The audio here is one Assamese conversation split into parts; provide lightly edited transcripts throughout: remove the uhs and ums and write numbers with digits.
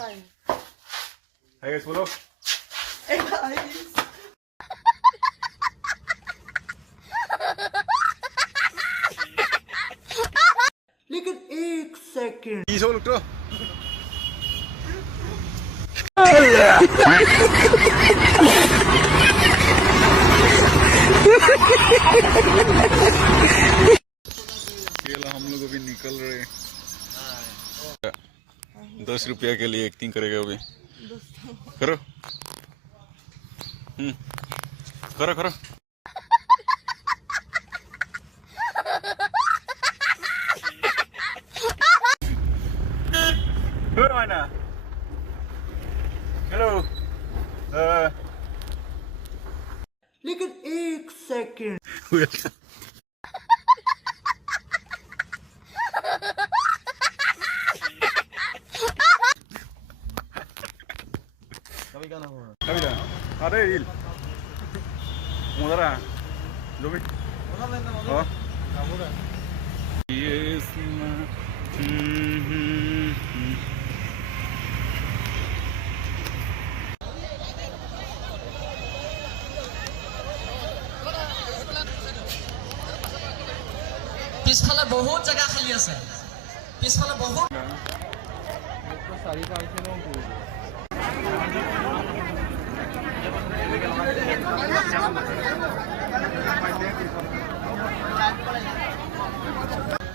हाय गाइस बोलो। लेकिन एक सेकंड 20 हो लुटो। हम लोग अभी निकल रहे हैं। 10 रुपया के लिए एक्टिंग करेगा अभी। करो करो करो। Mana? Hello. लेकिन एक second Kabila. Ada il. Mudara. Lobi. Oh. Yes. পিছফালে বহুত জায়গা খালি আছে পিছফালে বহুত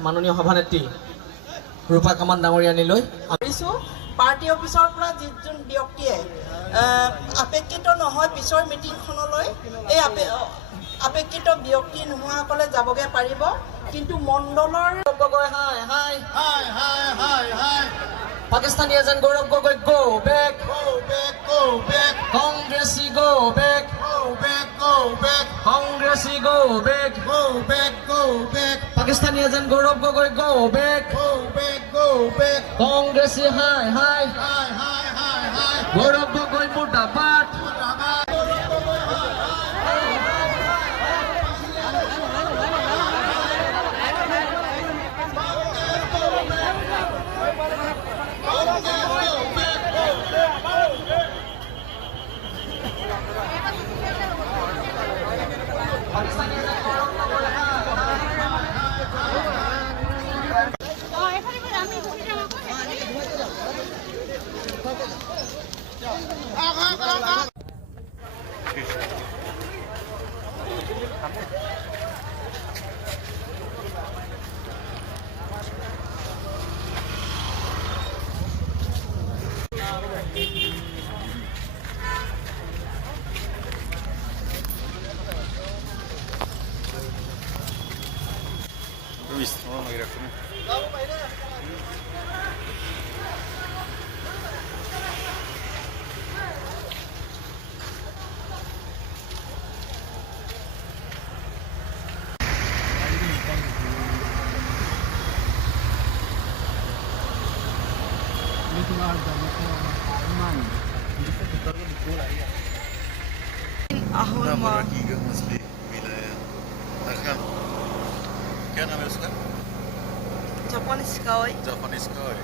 মাননীয় সভানেত্ৰী ৰূপা কামান ডাঙৰীয়ানীলৈ ভাবিছোঁ পাৰ্টি অফিচৰ পৰা যিজন ব্যক্তিয়ে আপেক্ষিত নহয় পিছৰ মিটিংখনলৈ এই আপেক্ষিত ব্যক্তি নোহোৱাসকলে যাবগৈ পাৰিব কিন্তু মণ্ডলৰ গগৈ হাই হাই হাই হাই হাই হাই Pakistani agent Gaurav Gogoi go back কংগ্ৰেছী গো বেক কংগ্ৰেছী go back Pakistani agent Gaurav Gogoi go back কংগ্ৰেছী হাই হাই গৌৰৱ গগৈ মুৰ্দাবাদ Luis, vamos a ir a comer. का मछली मिला है। क्या नाम है उसका? জাপানিজ কাৱৈ जापानीज का है।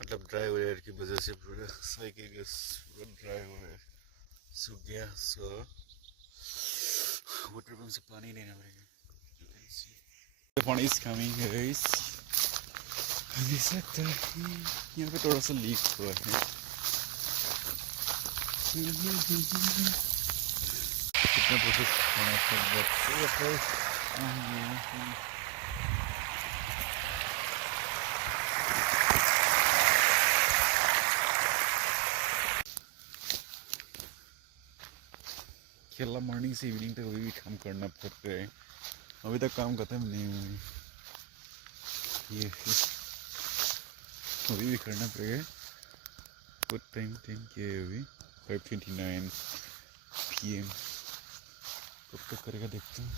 मतलब ड्राई वायर की वजह से पूरा साइकिल पूरा ड्राई हो गया, सूख गया। सो वाटर पंप से पानी लेना पड़ेगा। The पानी is coming guys। देख सकते हैं यहाँ पे थोड़ा सा लीक हुआ है। कितना प्रोसेस होना चाहिए। केरला मॉर्निंग से इवनिंग तक अभी भी काम करना पड़ रहा है। अभी तक काम खत्म नहीं हुआ है। ये अभी भी करना पड़ेगा। बहुत टाइम किया है अभी 5:29 PM। कब तक करेगा देखते हैं।